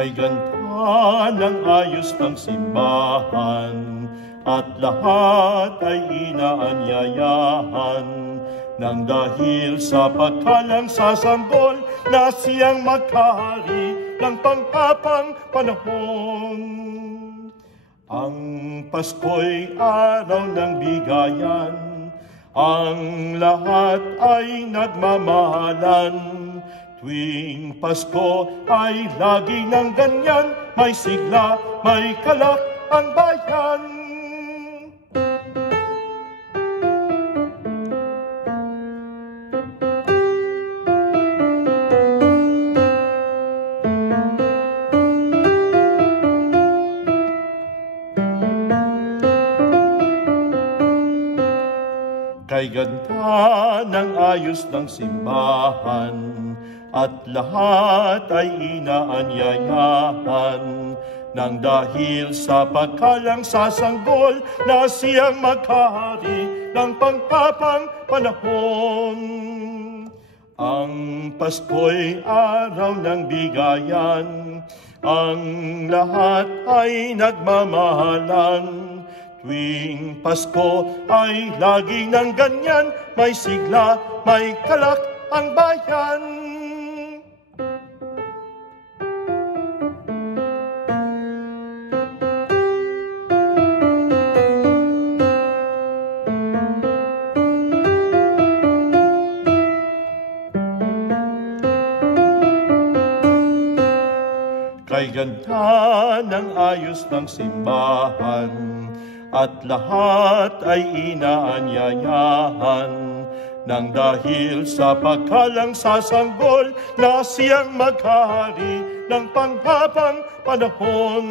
Kay ganda ng ayos ng simbahan, at lahat ay inaanyayahan, nang dahil sa pagkalang sasanggol na siyang magkahari ng panghabang panahon. Ang Pasko'y araw ng bigayan, ang lahat ay nagmamahalan. Tuwing Pasko ay lagi ng ganyan, may sigla, may kalak ang bayan. Kay ganda ng ayos ng simbahan, at lahat ay inaanyayahan, nang dahil sa pagkalang sasanggol na siyang magkahari ng panghabang panahon. Ang Pasko'y araw ng bigayan, ang lahat ay nagmamahalan. Tuwing Pasko ay lagi ng ganyan, may sigla, may kalak ang bayan. Kay ganda ng ayos ng simbahan, at lahat ay inaanyayahan, nang dahil sa pagkalang sasanggol na siyang magkahari ng panghabang panahon.